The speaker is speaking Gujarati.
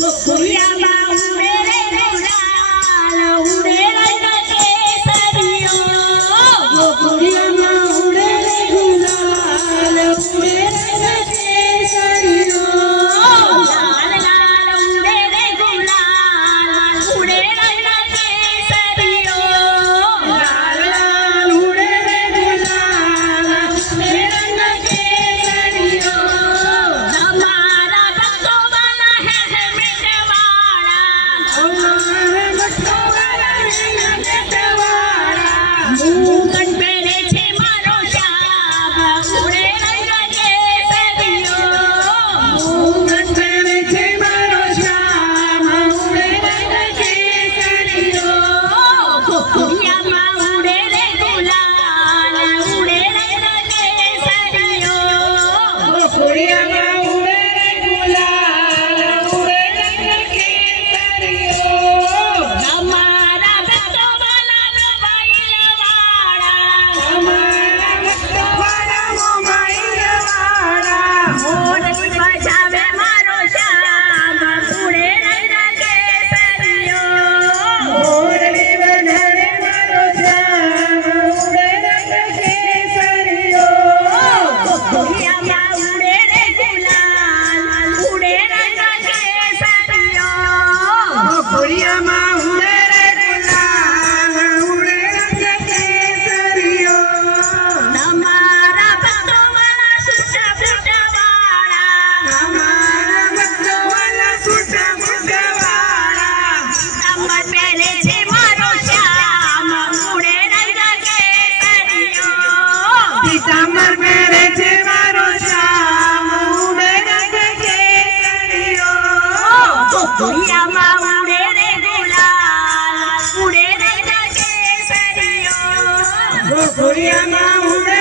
ગોકુળિયામાં ઉડે રે ગુલાલ ઉડે રંગ કેસરીઓ ગોકુળિયામાં ઉડે રે ગુલાલ ઉડે રંગ કેસરીઓ લાલ લાલ ઉડે રે ગુલાલ ઉડે રંગ કેસરીઓ લાલ લાલ ઉડે રે ગુલાલ ઉડે રંગ કેસરીઓ તમારા ભક્તો વાલા હે મેટવાડા અમારા ભક્તો વાલા હે મેટવાડા મુગટ પહેરે છે મારો શ્યામ ઉડે રંગ કેસરીઓ મુગટ પહેરે છે મારો શ્યામ ઉડે રંગ કેસરીઓ ગોકુળિયામાં ઉડે રે ગુલાલ ઉડે રંગ કેસરીઓ ગોકુળિયામાં ઉડે રે ગુલાલ ઉડે રંગ કેસરીઓ અમારા ભક્તો વાલા મોબાઈલવાળા અમારા ભક્તો વાલા મોબાઈલવાળા મોરલી બજાવે મારો શ્યામ ઉડે રંગ કેસરીઓ મોરલી બજાવે મારો શ્યામ ઉડે રંગ કેસરીઓ ગોકુળિયામાં ઉડે રે ગુલાલ ઉડે રંગ કેસરીઓ ગોકુળિયામાં ઉડે રે ગુલાલ ઉડે રંગ કેસરીઓ તમારા ભક્તો વાલા સુટા ફૂટવાળા અમારા ભક્તો વાલા સુટા ફૂટવાળા પીતાંબર પહેરે છે મારો શ્યામ ઉડે રંગ કેસરીઓ પીતાંબર પહેરે છે મારો શ્યામ ઉડે રંગ કેસરીઓ ગોકુળિયામાં ઉડે રે ગુલાલ ઉડે રંગ કેસરીઓ ગોકુળિયામાં ઉડે